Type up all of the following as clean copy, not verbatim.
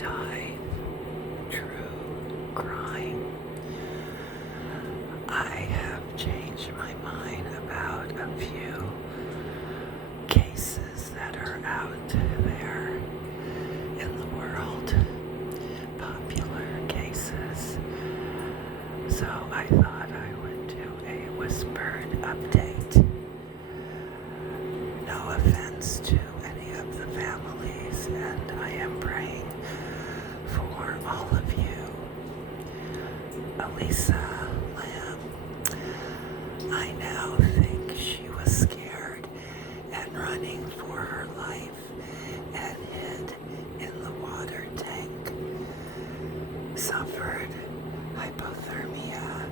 tie true crime. I have changed my mind about a few cases that are out there in the world, popular cases. So I thought I would do a whispered update. No offense to any of the families, and I am praying for all of you. Elisa Lamb, I now think she was scared and running for her life and hid in the water tank, suffered hypothermia,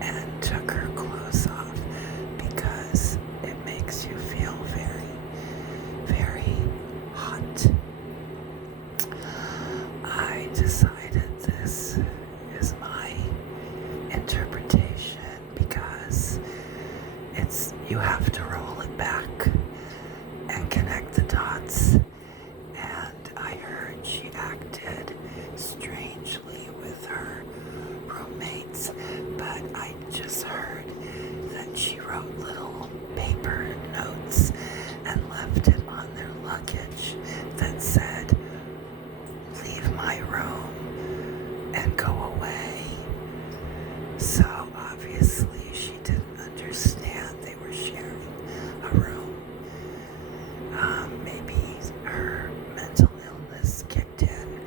and took her clothes off because it makes you feel very, very hot. I decided this is my interpretation because you have to roll it back and connect the dots. And I heard she acted strangely with her roommates, but I just heard that she wrote little paper notes and left it on their luggage that said, "Leave my room and go away." So obviously she didn't understand they were sharing a room. Maybe her mental illness kicked in.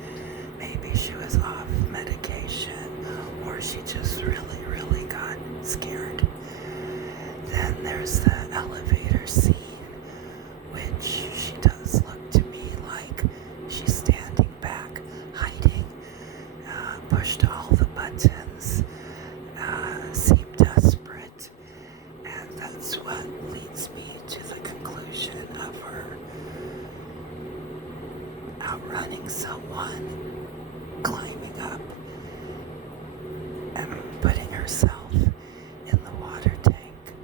Maybe she was off medication, or she just really, really got scared. Then there's the elevator scene, which she does look to me like she's standing back, hiding, pushed all the buttons, seemed desperate, and that's what leads me to the conclusion of her outrunning someone, climbing up, and putting herself in the water tank.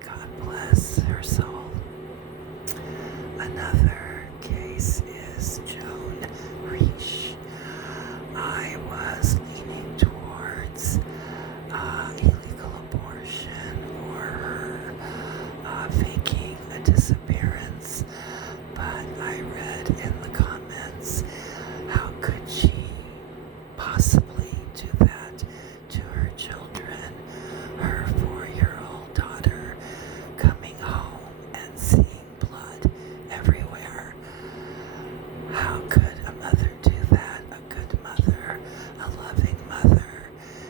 God bless her soul. Another case is Joan Reach. I was leaning towards illegal abortion or her faking a disappearance, but I read in the comments, how could she possibly do that to her children, her 4-year-old daughter coming home and seeing blood everywhere? How could a mother do that? A good mother, a loving mother.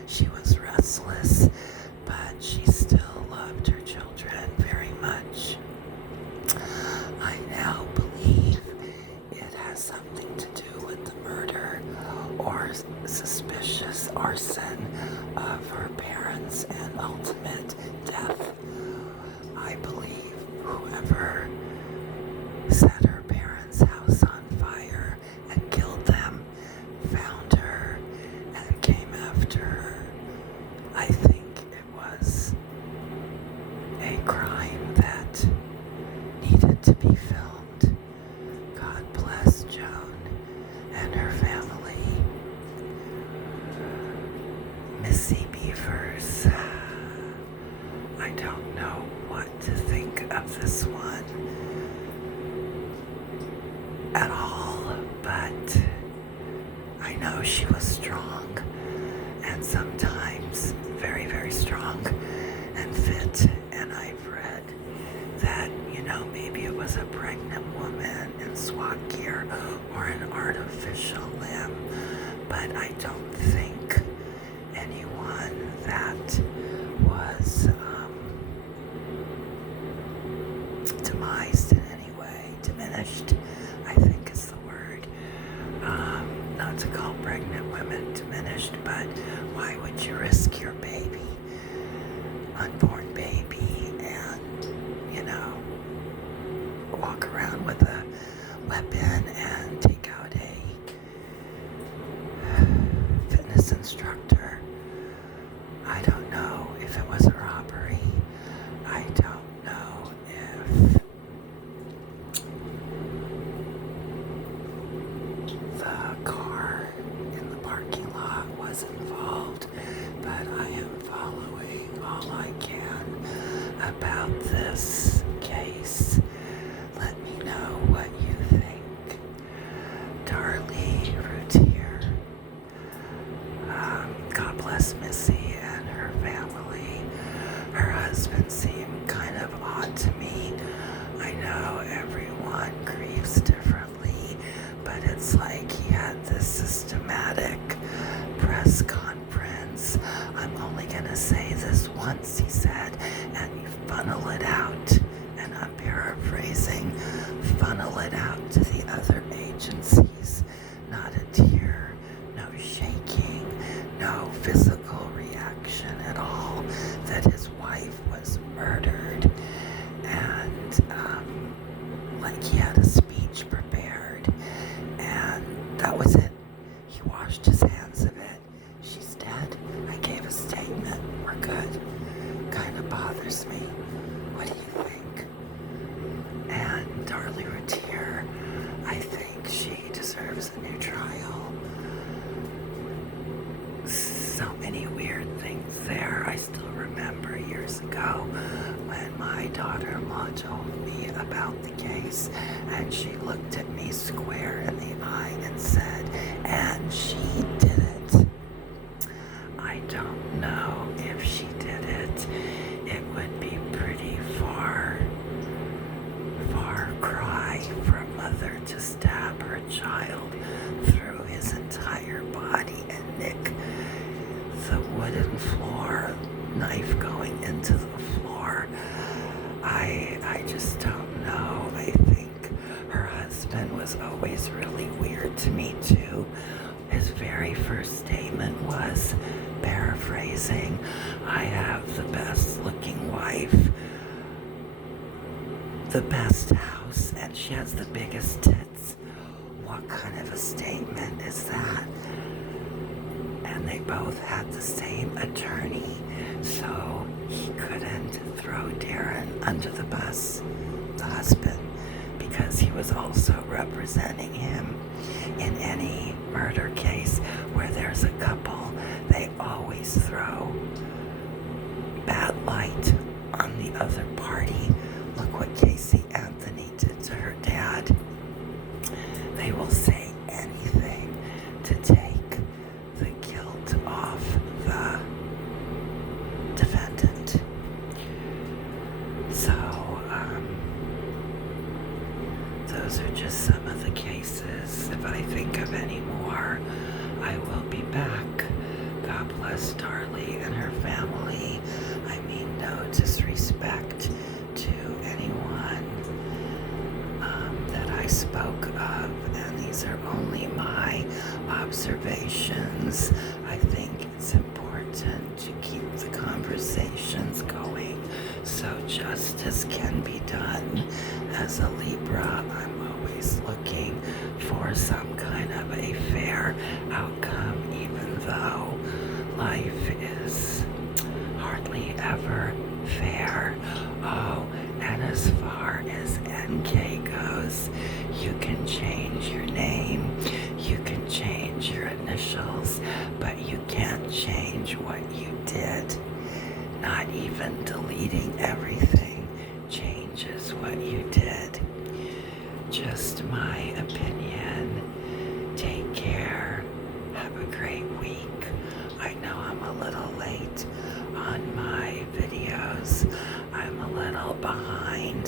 She was restless, but she still loved her children very much. I now believe it has something to do with the murder or suspicious arson of her parents and ultimate death. I believe whoever set her parents' house on fire and killed them found her and came after her. I think it was a crime that needed to be filmed. God bless Joan and her family. Missy Beavers. I don't know what to think of this one at all, but I know she was strong, and sometimes very, very strong and fit. And I've read that, maybe it was a pregnant woman in SWAT gear or an artificial limb, but I don't think anyone that was demised in any way, diminished, I think is the word. Not to call pregnant women diminished, but why would you risk your baby, unborn baby, and, walk around with a weapon and take out a fitness instructor? I don't know if it was a robbery. I don't know if the car was involved, but I am following all I can about this case. Let me know what you think. Darlee Routier. God bless Missy and her family. Her husband seemed kind of odd to me. I know everyone grieves differently, but it's like he had this systematic press conference. I'm only gonna say this once, he said, and you funnel it out, and I'm paraphrasing, funnel it out to the other agencies. Not a tear, no shaking, no physical reaction at all, that his wife was murdered, and like he had a speech prepared, and that was it. He washed his hands of it. She's dead. I gave a statement. We're good. Kind of bothers me. What do you think? And Darlee Routier, I think she deserves a new trial. So many weird things there. I still remember years ago when my daughter-in-law told me about the case, and she looked at me square in the eye and said, and she did it. I don't know if she did it. It would be pretty far cry for a mother to stab her child through his entire body and nick the wooden floor, knife going into the floor. I just don't know. I think her husband was always really weird to me too. His very first statement was, paraphrasing, I have the best looking wife, the best house, and she has the biggest tits. What kind of a statement is that? And they both had the same attorney, so he couldn't throw Darren under the bus, the husband, because he was also representing him. In any murder case where there's a couple, they always throw bad light on the other party. Look what Casey Anthony did to her dad. They will say anything to take the guilt off the defendant. So, those are just some of the cases. If I think of any more, I will be back. God bless Darlee and her family. I mean, no disrespect to anyone that I spoke of, and these are only my observations. I think it's important to keep the conversations going so justice can be done. As a Libra, I'm always looking for some kind of a fair outcome, even though life is hardly ever fair. Oh, and as far as NK goes, you can change your name, you can change your initials, but you can't change what you did. Not even deleting everything changes what you did. Just my opinion. Take care. Have a great week. I know I'm a little late on my videos. I'm a little behind.